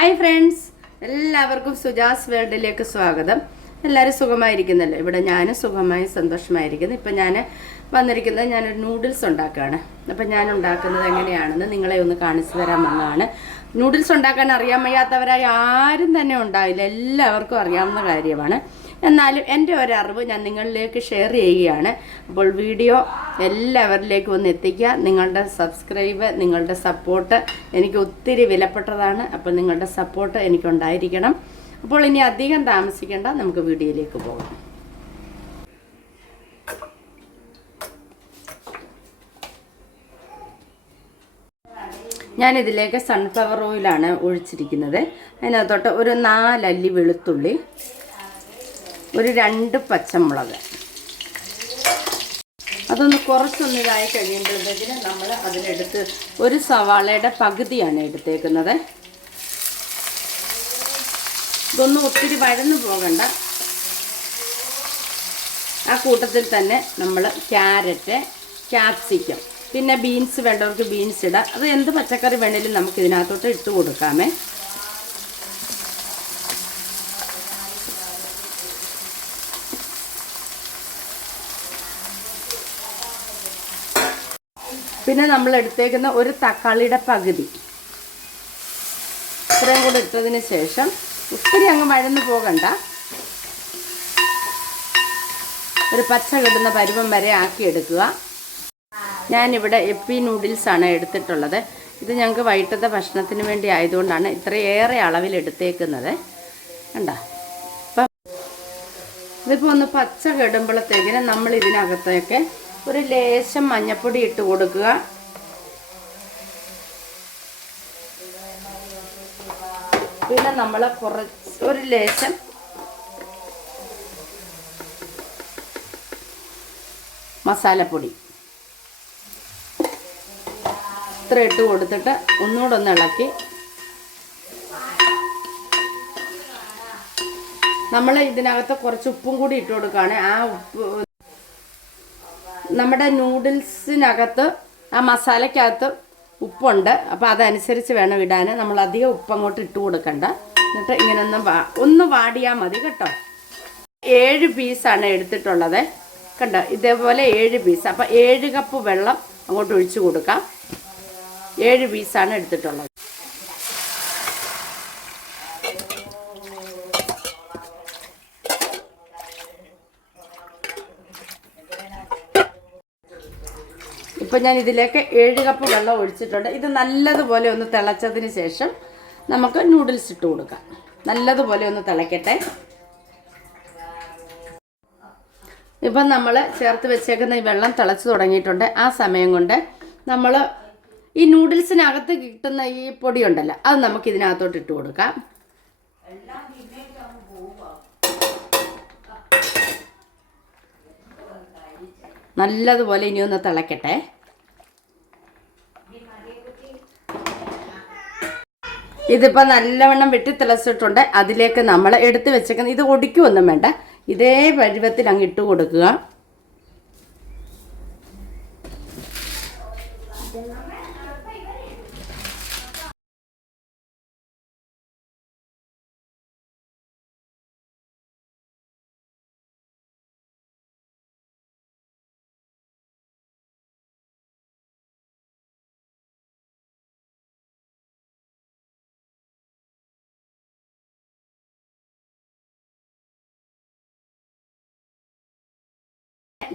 Hi friends എല്ലാവർക്കും സുജാസ് വേൾഡിലേക്ക് സ്വാഗതം. എല്ലാവരും സുഖമായിരിക്കുന്നല്ലോ? ഇവിടെ ഞാനും സുഖമായി സന്തോഷമായിരിക്കുന്നു. ഇപ്പം ഞാൻ വന്നിരിക്കുന്നത് ഞാനൊരു നൂഡിൽസ് ഉണ്ടാക്കുകയാണ് അപ്പം ഞാൻ ഉണ്ടാക്കുന്നത് എങ്ങനെയാണെന്ന് നിങ്ങളെ ഒന്ന് കാണിച്ചു തരാൻ വന്നതാണ് നൂഡിൽസ് ഉണ്ടാക്കാൻ അറിയാൻ വയ്യാത്തവരായി ആരും തന്നെ ഉണ്ടാവില്ല. എല്ലാവർക്കും അറിയാവുന്ന കാര്യമാണ്. എന്നാലും എന്റെ ഒരറിവ് ഞാൻ നിങ്ങളിലേക്ക് ഷെയർ ചെയ്യുകയാണ്. അപ്പോൾ വീഡിയോ എല്ലാവരിലേക്കും ഒന്ന് എത്തിക്കുക. നിങ്ങളുടെ സബ്സ്ക്രൈബ് നിങ്ങളുടെ സപ്പോർട്ട് എനിക്ക് ഒത്തിരി വിലപ്പെട്ടതാണ്. അപ്പോൾ നിങ്ങളുടെ സപ്പോർട്ട് എനിക്കുണ്ടായിരിക്കണം. അപ്പോൾ ഇനി അധികം താമസിക്കേണ്ട നമുക്ക് വീഡിയോയിലേക്ക് പോകാം. ഞാനിതിലേക്ക് സൺഫ്ലവർ ഓയിലാണ് ഒഴിച്ചിരിക്കുന്നത്. അതിനകത്തോട്ട് ഒരു നാലല്ലി വെളുത്തുള്ളി ഒരു രണ്ട് പച്ചമുളക്. അതൊന്ന് കുറച്ചൊന്ന് ഇതായി കഴിയുമ്പോഴത്തേക്കിന് നമ്മൾ അതിലെടുത്ത് ഒരു സവാളയുടെ പകുതിയാണ് എടുത്തേക്കുന്നത്. ഇതൊന്നും ഒത്തിരി വഴന്നു പോകണ്ട. ആ കൂട്ടത്തിൽ തന്നെ നമ്മൾ ക്യാരറ്റ് ക്യാപ്സിക്കം പിന്നെ ബീൻസ് വേണ്ടവർക്ക് ബീൻസ് ഇടാം. അത് എന്ത് പച്ചക്കറി വേണേലും നമുക്ക് ഇതിനകത്തോട്ട് ഇട്ട് കൊടുക്കാമേ. പിന്നെ നമ്മൾ എടുത്തേക്കുന്ന ഒരു തക്കാളിയുടെ പകുതി. ഇത്രയും കൂടെ ഇട്ടതിന് ശേഷം ഒത്തിരി അങ്ങ് മഴന്ന് പോകണ്ട. ഒരു പച്ച കിട്ടുന്ന പരുവം വരെ ആക്കി ആക്കിയെടുക്കുക. ഞാനിവിടെ എപ്പി നൂഡിൽസാണ് എടുത്തിട്ടുള്ളത്. ഇത് ഞങ്ങൾക്ക് വൈകിട്ടത്തെ ഭക്ഷണത്തിന് വേണ്ടി ആയതുകൊണ്ടാണ് ഇത്രയേറെ അളവിൽ എടുത്തേക്കുന്നത്. കണ്ട? ഇതിപ്പോൾ ഒന്ന് പച്ച കെടുമ്പോഴത്തേക്കിന് നമ്മൾ ഇതിനകത്തേക്ക് ഒരു ലേശം മഞ്ഞപ്പൊടി ഇട്ട് കൊടുക്കുക. പിന്നെ നമ്മൾ കുറച്ച് ഒരു ലേശം മസാലപ്പൊടി. ഇത്ര ഇട്ട് കൊടുത്തിട്ട് ഒന്നുകൂടെ ഒന്ന് ഇളക്കി. നമ്മൾ ഇതിനകത്ത് കുറച്ച് ഉപ്പും കൂടി ഇട്ട് കൊടുക്കുകയാണ്. ആ ഉപ്പ് നമ്മുടെ നൂഡിൽസിനകത്ത് ആ മസാലയ്ക്കകത്ത് ഉപ്പുണ്ട്. അപ്പോൾ അതനുസരിച്ച് വേണം ഇടാൻ നമ്മൾ അധികം ഉപ്പ് അങ്ങോട്ട് ഇട്ട് കൊടുക്കണ്ട. എന്നിട്ട് ഇങ്ങനെ ഒന്ന് വാ ഒന്ന് വാടിയാൽ മതി കേട്ടോ. ഏഴ് പീസാണ് എടുത്തിട്ടുള്ളത്. കണ്ടോ? ഇതേപോലെ ഏഴ് പീസ് അപ്പോൾ ഏഴ് കപ്പ് വെള്ളം അങ്ങോട്ട് ഒഴിച്ചു കൊടുക്കാം. ഏഴ് പീസാണ് എടുത്തിട്ടുള്ളത്. ഇപ്പം ഞാൻ ഇതിലേക്ക് ഏഴ് കപ്പ് വെള്ളം ഒഴിച്ചിട്ടുണ്ട്. ഇത് നല്ലതുപോലെ ഒന്ന് തിളച്ചതിന് ശേഷം നമുക്ക് നൂഡിൽസ് ഇട്ട് കൊടുക്കാം. നല്ലതുപോലെ ഒന്ന് തിളയ്ക്കട്ടെ ഇപ്പം നമ്മൾ ചേർത്ത് വെച്ചേക്കുന്ന ഈ വെള്ളം തിളച്ച് തുടങ്ങിയിട്ടുണ്ട്. ആ സമയം കൊണ്ട് നമ്മൾ ഈ നൂഡിൽസിനകത്ത് കിട്ടുന്ന ഈ പൊടി ഉണ്ടല്ലോ അത് നമുക്ക് ഇതിനകത്തോട്ട് ഇട്ട് കൊടുക്കാം. നല്ലതുപോലെ ഇനി ഒന്ന് തിളക്കട്ടെ. ഇതിപ്പോൾ നല്ലവണ്ണം വെട്ടി തിളച്ചിട്ടുണ്ട്. അതിലേക്ക് നമ്മൾ എടുത്ത് വെച്ചേക്കുന്ന ഇത് ഒടിക്കുമൊന്നും വേണ്ട. ഇതേ പരുവത്തിൽ അങ്ങ് ഇട്ട് കൊടുക്കുക.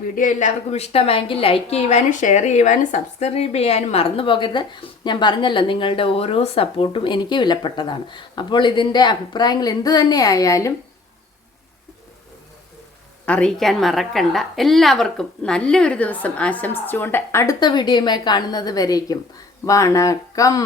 വീഡിയോ എല്ലാവർക്കും ഇഷ്ടമായെങ്കിൽ ലൈക്ക് ചെയ്യുവാനും ഷെയർ ചെയ്യുവാനും സബ്സ്ക്രൈബ് ചെയ്യാനും മറന്നു പോകരുത്. ഞാൻ പറഞ്ഞല്ലോ നിങ്ങളുടെ ഓരോ സപ്പോർട്ടും എനിക്ക് വിലപ്പെട്ടതാണ്. അപ്പോൾ ഇതിന്റെ അഭിപ്രായങ്ങൾ എന്തു തന്നെയായാലും അറിയിക്കാൻ മറക്കണ്ട. എല്ലാവർക്കും നല്ലൊരു ദിവസം ആശംസിച്ചുകൊണ്ട് അടുത്ത വീഡിയോയുമായി കാണുന്നത് വരേക്കും. വണക്കം.